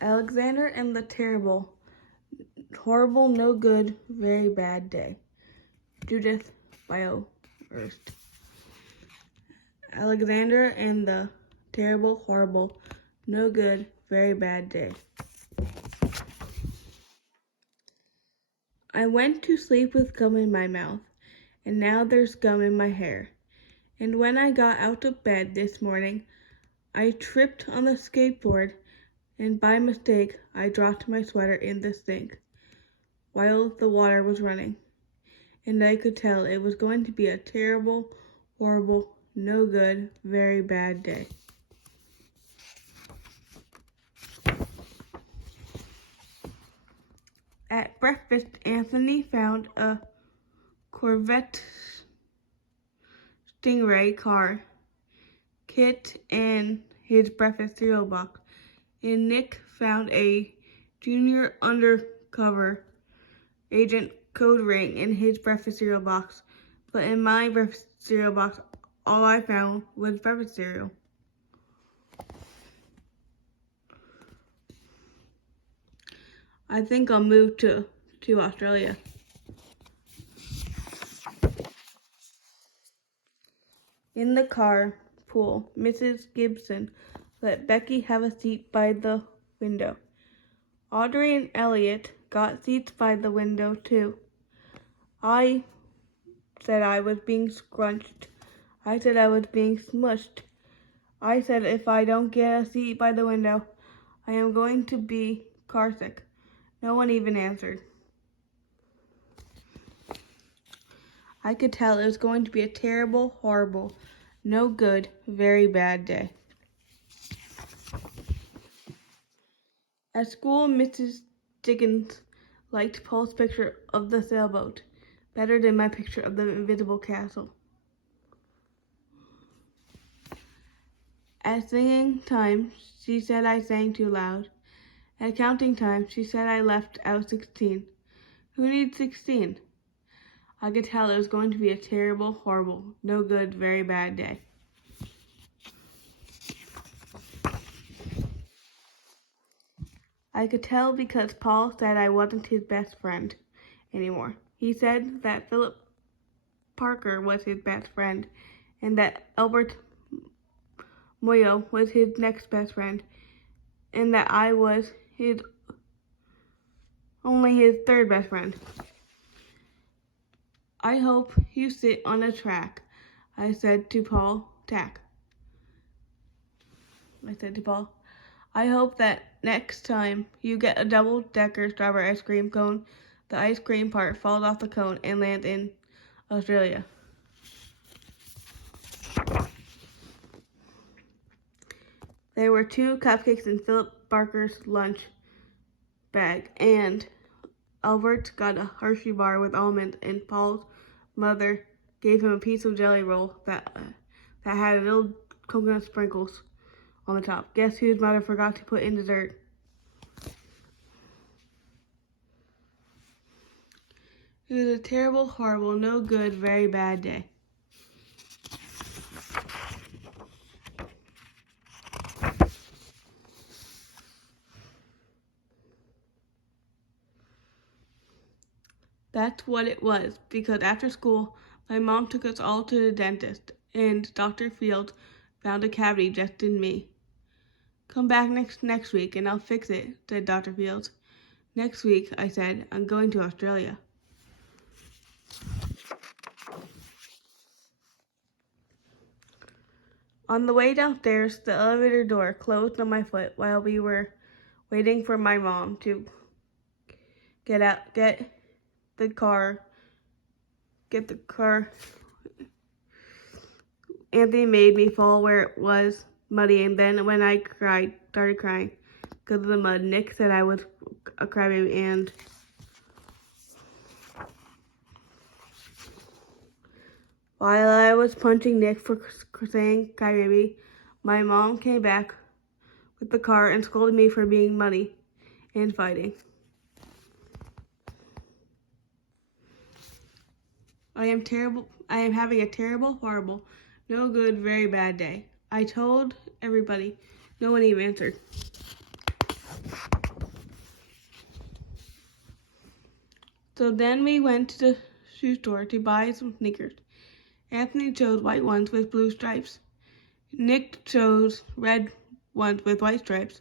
Alexander and the Terrible, Horrible, No Good, Very Bad Day. Judith BioEarth. Alexander and the Terrible, Horrible, No Good, Very Bad Day. I went to sleep with gum in my mouth, and now there's gum in my hair. And when I got out of bed this morning, I tripped on the skateboard, and by mistake, I dropped my sweater in the sink while the water was running. And I could tell it was going to be a terrible, horrible, no good, very bad day. At breakfast, Anthony found a Corvette Stingray car, Kit and his breakfast cereal box, and Nick found a junior undercover agent code ring in his breakfast cereal box. But in my breakfast cereal box, all I found was breakfast cereal. I think I'll move to Australia. In the car pool, Mrs. Gibson let Becky have a seat by the window. Audrey and Elliot got seats by the window too. I said I was being scrunched. I said I was being smushed. I said if I don't get a seat by the window, I am going to be carsick. No one even answered. I could tell it was going to be a terrible, horrible, no good, very bad day. At school, Mrs. Dickens liked Paul's picture of the sailboat better than my picture of the invisible castle. At singing time, she said I sang too loud. At counting time, she said I left out 16. Who needs 16? I could tell it was going to be a terrible, horrible, no good, very bad day. I could tell because Paul said I wasn't his best friend anymore. He said that Philip Parker was his best friend and that Albert Moyo was his next best friend and that I was only his third best friend. I hope you sit on a track, I said to Paul. I hope that next time you get a double-decker strawberry ice cream cone, the ice cream part falls off the cone and lands in Australia. There were 2 cupcakes in Philip Parker's lunch bag, and Albert got a Hershey bar with almonds, and Paul's mother gave him a piece of jelly roll that had little coconut sprinkles on the top. Guess whose mother forgot to put in dessert? It was a terrible, horrible, no good, very bad day. That's what it was, because after school, my mom took us all to the dentist, and Dr. Fields found a cavity just in me. Come back next week and I'll fix it, said Dr. Fields. Next week, I said, I'm going to Australia. On the way downstairs, the elevator door closed on my foot while we were waiting for my mom to get the car. Anthony made me fall where it was muddy, and then when I started crying because of the mud. Nick said I was a crybaby, and while I was punching Nick for saying crybaby, my mom came back with the car and scolded me for being muddy and fighting. I am having a terrible, horrible, no good, very bad day. I told everybody. No one even answered. So then we went to the shoe store to buy some sneakers. Anthony chose white ones with blue stripes. Nick chose red ones with white stripes.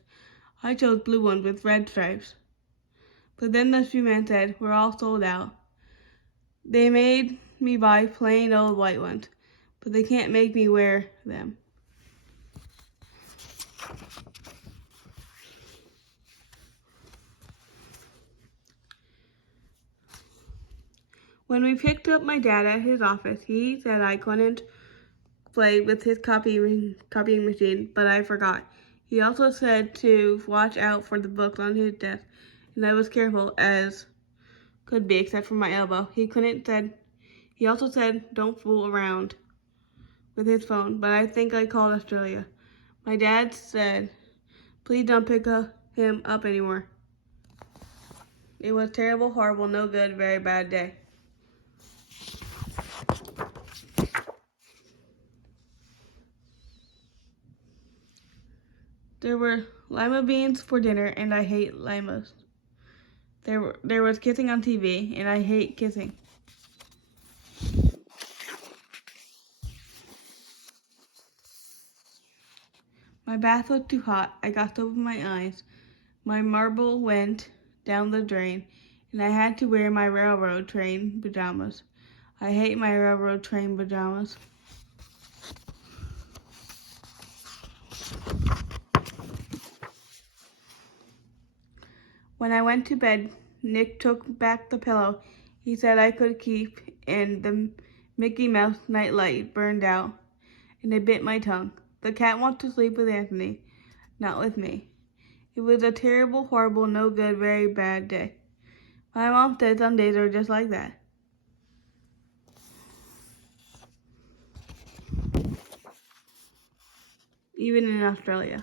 I chose blue ones with red stripes. But then the shoe man said, "We're all sold out." They made me buy plain old white ones, but they can't make me wear them. When we picked up my dad at his office, he said I couldn't play with his copying machine, but I forgot. He also said to watch out for the books on his desk, and I was careful as could be, except for my elbow. He also said don't fool around with his phone, but I think I called Australia. My dad said, "Please don't pick him up anymore." It was terrible, horrible, no good, very bad day. There were lima beans for dinner, and I hate limas. There was kissing on TV, and I hate kissing. My bath was too hot. I got soap in my eyes. My marble went down the drain, and I had to wear my railroad train pajamas. I hate my railroad train pajamas. When I went to bed, Nick took back the pillow he said I could keep, and the Mickey Mouse nightlight burned out, and it bit my tongue. The cat wants to sleep with Anthony, not with me. It was a terrible, horrible, no good, very bad day. My mom said some days are just like that. Even in Australia.